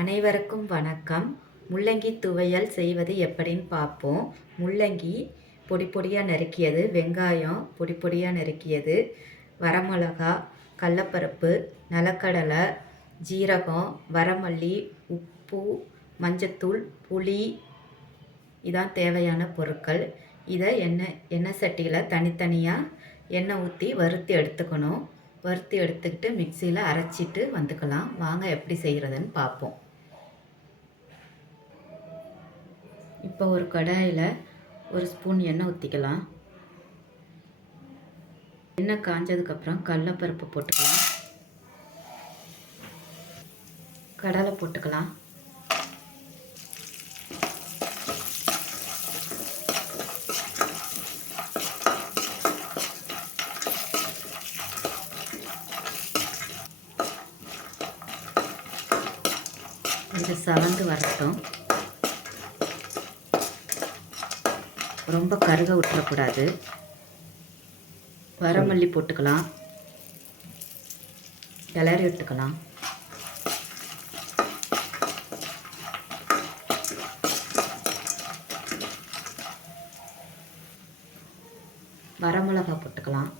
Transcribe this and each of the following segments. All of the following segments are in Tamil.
அனைவருக்கும் வணக்கம். முள்ளங்கி துவையல் செய்வது எப்படின்னு பார்ப்போம். முள்ளங்கி பொடி பொடியாக நறுக்கியது வெங்காயம் பொடி பொடியாக நறுக்கியது வரமிளகா கடலப்பருப்பு நிலக்கடலை ஜீரகம் வரமல்லி உப்பு மஞ்சத்தூள் புளி இதான் தேவையான பொருட்கள். இதை எண்ணெய் எண்ணெய் சட்டியில் தனித்தனியாக எண்ணெய் ஊற்றி வறுத்து எடுத்துக்கணும். வறுத்து எடுத்துக்கிட்டு மிக்சியில் அரைச்சிட்டு வந்துக்கலாம். வாங்க எப்படி செய்கிறதுன்னு பார்ப்போம். இப்போ ஒரு கடாயில் ஒரு ஸ்பூன் எண்ணெய் ஊற்றிக்கலாம் எண்ணெய் காஞ்சதுக்கப்புறம் கடலப்பருப்பு போட்டுக்கலாம். கடலை போட்டுக்கலாம். இது சவந்து வரட்டும். ரொம்ப கருக விட்டுறக்கூடாது. வரமல்லி போட்டுக்கலாம். கிளறி விட்டுக்கலாம். வரமிளகா போட்டுக்கலாம்.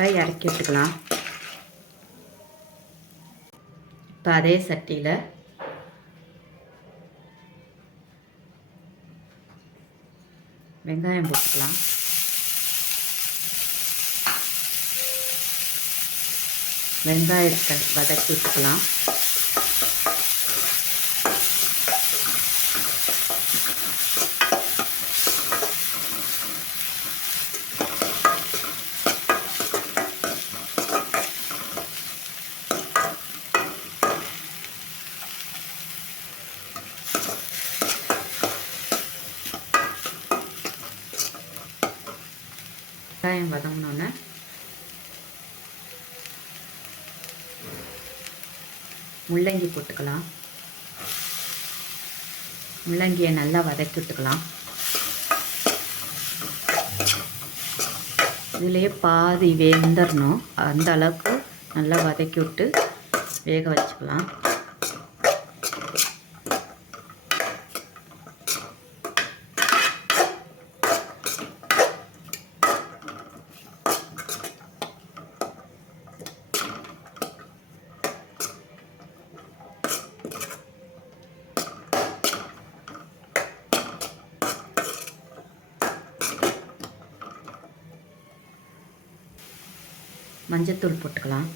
இப்போ இறக்கி விட்டுக்கலாம் இப்போ அதே சட்டியில் வெங்காயம் போட்டுக்கலாம். வெங்காயத்தை வதக்கி விட்டுக்கலாம் வெங்காயம் வதங்கினோன்னே முள்ளங்கி போட்டுக்கலாம். முள்ளங்கியை நல்லா வதக்கி விட்டுக்கலாம். இதுலேயே பாதி வெந்தரணும். அந்த அளவுக்கு நல்லா வதக்கி விட்டு வேக வச்சுக்கலாம். மஞ்சத்தூள் போட்டுக்கலாம்.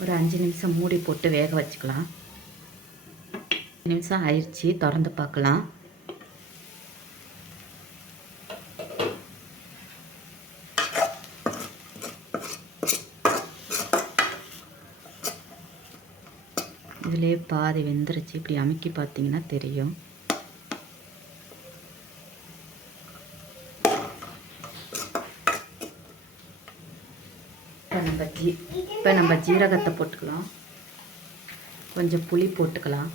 ஒரு அஞ்சு நிமிஷம் மூடி போட்டு வேக வச்சுக்கலாம். நிமிஷம் ஆயிடுச்சு திறந்து பார்க்கலாம். இதிலே பாதி வெந்துருச்சு. இப்படி அமுக்கி பார்த்தீங்கன்னா தெரியும். இப்போ நம்ம ஜீ இப்போ நம்ம ஜீரகத்தை போட்டுக்கலாம். கொஞ்சம் புளி போட்டுக்கலாம்.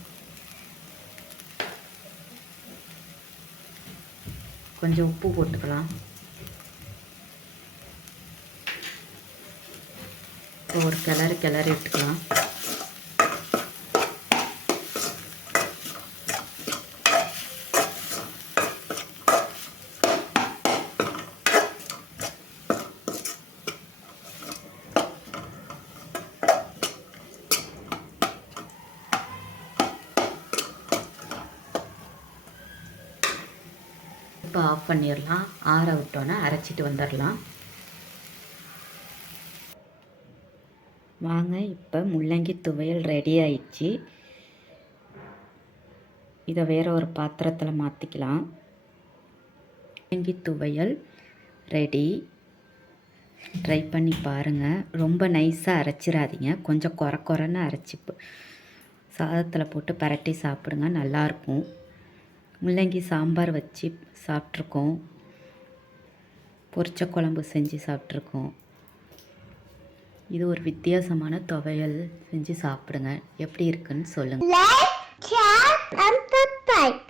கொஞ்சம் உப்பு போட்டுக்கலாம். இப்போ ஒரு கிளறு கிளறி விட்டுக்கலாம் இப்போ ஆஃப் பண்ணிடலாம் ஆற விட்டோன்னே அரைச்சிட்டு வந்துடலாம் வாங்க இப்போ முள்ளங்கி துவையல் ரெடி ஆயிடுச்சு. இதை வேறு ஒரு பாத்திரத்தில் மாற்றிக்கலாம் முள்ளங்கி துவையல் ரெடி ட்ரை பண்ணி பாருங்கள் ரொம்ப நைஸாக அரைச்சிடாதீங்க கொஞ்சம் குறை குறைன்னு அரைச்சி சாதத்தில் போட்டு பரட்டி சாப்பிடுங்க. நல்லாயிருக்கும் முள்ளங்கி சாம்பார் வச்சு சாப்பிட்ருக்கோம். பொரிச்ச குழம்பு செஞ்சு சாப்பிட்ருக்கோம். இது ஒரு வித்தியாசமான துவையல் செஞ்சு சாப்பிடுங்க. எப்படி இருக்குன்னு சொல்லுங்கள்